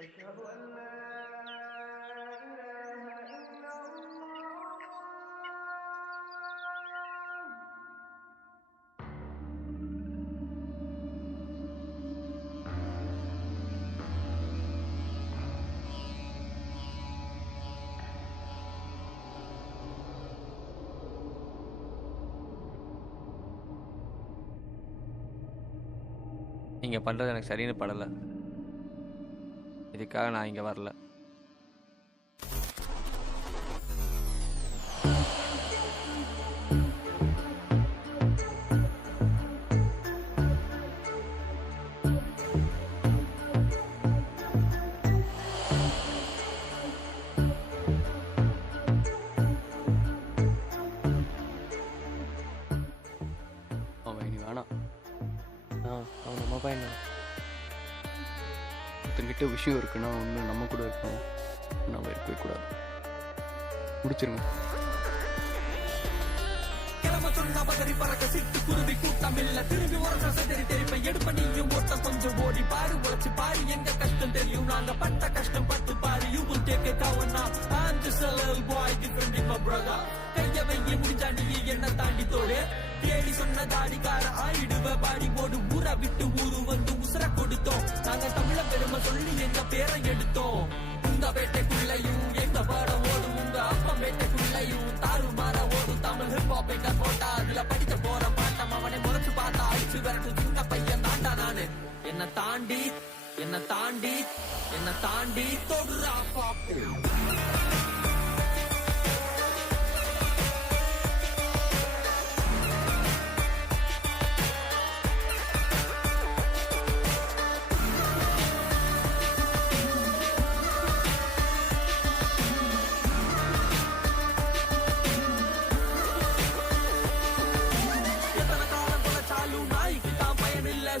أشهد أن لا إله إلا الله. நீங்கள் பண்ணுறது எனக்கு சரின்னு படலை. இதுக்காக நான் இங்கே வரல. அவன் இனி வேணாம். அவன் நம்ம பையன் ஒருத்தங்கிட்ட விஷயம் இருக்குன்னா ஒன்று நம்ம கூட இருக்கணும், நம்ம இருக்கவே கூடாது. முடிச்சிருங்க. பதறி பறக்க சிட்டு குருவி கூட்டம் இல்ல திரும்பி ஒரு செதறி தெரிப்ப எடுப்ப நீயும் ஓட்ட கொஞ்சம் ஓடி பாரு உழைச்சு பாரு எங்க கஷ்டம் தெரியும் நாங்க பட்ட கஷ்டம் பட்டு பாரு you will take it out now I'm just a little boy different in my brother கைய வைய முடிஞ்சா நீ என்ன தாண்டி தோடு தேடி சொன்ன தாடிக்கார ஆயிடுவ பாடி போடு ஊரை விட்டு ஊரு வந்து உசுர கொடுத்தோம் நாங்க தமிழ பெருமை சொல்லி எங்க பேரை எடுத்தோம் உங்க வேட்டைக்குள்ளையும் எங்க படம் ஓடும் உங்க அப்பா வேட்டைக்குள்ளையும் தாறு மாற ஓடும் தமிழ் ஹிப்ஹாப் எங்க போட்டா அதுல படிக்க போற பாட்டம் அவனை முறைச்சு பார்த்தா அழிச்சு விரட்டு சின்ன பையன் தாண்டா நானு என்ன தாண்டி தொடுறா பாப்பு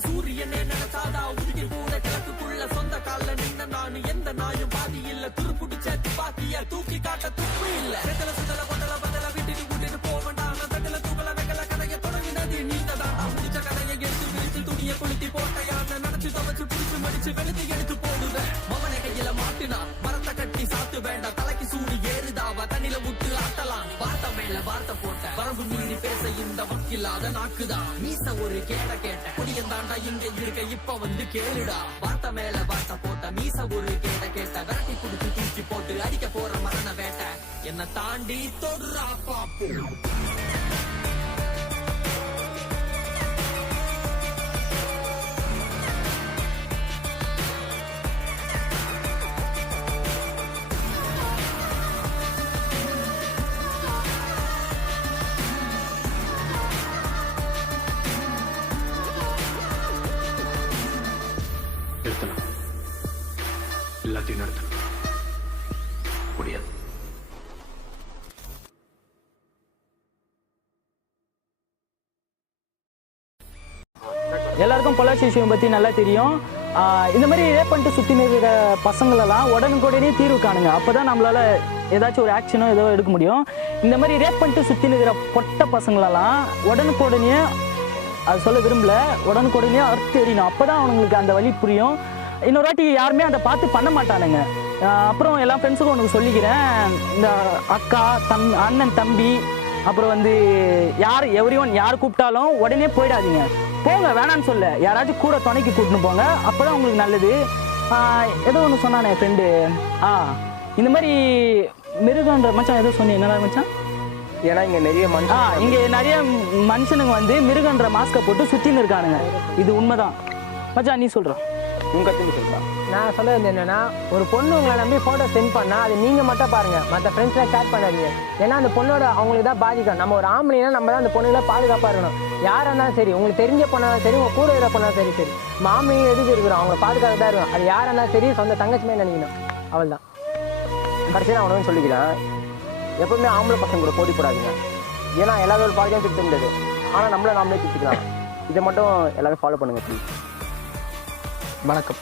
சூரியனே நினைச்சாதா உதிரி கூட கிழக்குக்குள்ள சொந்த கால நின்ன நானு எந்த நாயும் பாதி இல்ல துருப்புடிச்ச துப்பாக்கிய தூக்கி காட்ட துப்பு இல்ல ரெட்டல சுதல பொட்டல பதில விட்டுட்டு கூட்டிட்டு போவண்டான தட்டல தூக்கல வெக்கல கதைய தொடங்கினது நீங்க தாண்டா முடிச்ச கதையை எடுத்து பிரிச்சு துணியை கொளுத்தி போட்டையான நினைச்சு தவச்சு புடிச்சு மடிச்சு வெளுத்து எடுத்து போடுவேன் மவனை கையில மாட்டுனா மரத்தை கட்டி சாத்து வேண்டாம் தலைக்கு சூடு ஏறுதாவா தண்ணில விட்டு ஆட்டலாம் வார்த்தை மேல வார்த்தை போட்ட வரம்பு மீறி பேச இந்த வக்கில்லாத நாக்குதான் மீச ஒரு கேட்ட குடியன் தாண்டா இங்க இருக்க இப்ப வந்து கேளுடா வார்த்தை மேல வார்த்தை போட்ட மீச ஒரு கேட்ட விரட்டி குடுத்து தூக்கி போட்டு அடிக்க போற மரண வேட்டை என்ன தாண்டி தொடுறா பாப்பு எல்லாத்தையும் நடத்தணும் முடியாது. எல்லாருக்கும் பொள்ளாச்சி விஷயம் பற்றி நல்லா தெரியும். இந்த மாதிரி ரேப் பண்ணிட்டு சுற்றி நிற்கிற பசங்களெல்லாம் உடனுக்குடனே தீர்வு காணுங்க. அப்போ தான் நம்மளால் ஏதாச்சும் ஒரு ஆக்ஷனோ ஏதோ எடுக்க முடியும். இந்த மாதிரி ரேப் பண்ணிட்டு சுற்றி நிற்கிற பொட்ட பசங்களெல்லாம் உடனுக்குடனே அது சொல்ல விரும்பல, உடனுக்குடனே அறுத்து எறியணும். அப்போ தான் அவங்களுக்கு அந்த வழி புரியும். இன்னொரு வாட்டி யாருமே அதை பார்த்து பண்ண மாட்டானுங்க. அப்புறம் எல்லா ஃப்ரெண்ட்ஸுக்கும் உனக்கு சொல்லிக்கிறேன், இந்த அக்கா அண்ணன் தம்பி அப்புறம் வந்து யார் கூப்பிட்டாலும் உடனே போயிடாதீங்க. போங்க, வேணான்னு சொல்ல, யாராச்சும் கூட துணைக்கு கூட்டின்னு போங்க. அப்போ தான் உங்களுக்கு நல்லது. ஏதோ ஒன்று சொன்னானே ஃப்ரெண்டு, இந்த மாதிரி மிருகன்ற மச்சான் ஏதோ சொன்னேன், என்னடா மச்சான்? ஏன்னா இங்கே நிறைய மனுஷனுங்க வந்து மிருகன்ற மாஸ்கை போட்டு சுற்றின்னு இருக்கானுங்க. இது உண்மைதான் மச்சான், நீ சொல்கிற உங்கள்கிட்ட சொல்கிறான். நான் சொல்ல வந்து என்னன்னா, ஒரு பொண்ணு உங்களை நம்பி ஃபோட்டோ சென்ட் பண்ணால் அது நீங்கள் மட்டும் பாருங்கள், மற்ற ஃப்ரெண்ட்ஸ்லாம் ஷேர் பண்ணாதீங்க. ஏன்னா அந்த பொண்ணோட அவங்களுக்கு தான் பாதிக்கும். நம்ம ஒரு ஆம்பளைனா நம்ம தான் அந்த பொண்ணுகளை பாதுகாப்பாக இருக்கணும். யாராக இருந்தாலும் சரி, உங்களுக்கு தெரிஞ்ச பொண்ணாலும் சரி, உங்கள் கூட இருக்கிற பொண்ணாலும் சரி மாமியும் எதுக்கு இருக்கிறோம், அவங்கள பாதுகாக்க தான் இருக்கும். அது யாராக இருந்தாலும் சரி, சொந்த தங்கச்சிமே நினைக்கணும். அவள் தான் கடைசியாக நான் ஒன்று சொல்லிக்கிறேன், எப்பவுமே ஆம்பளை பசங்க கூட போட்டி போடாதீங்க. ஏன்னா எல்லாரோட பாதிக்கும் திட்ட முடியாது, ஆனால் நம்மளே நாமளே திட்டிக்கலாம். இதை மட்டும் எல்லாமே ஃபாலோ பண்ணுங்கள் ப்ளீஸ். வணக்கம்.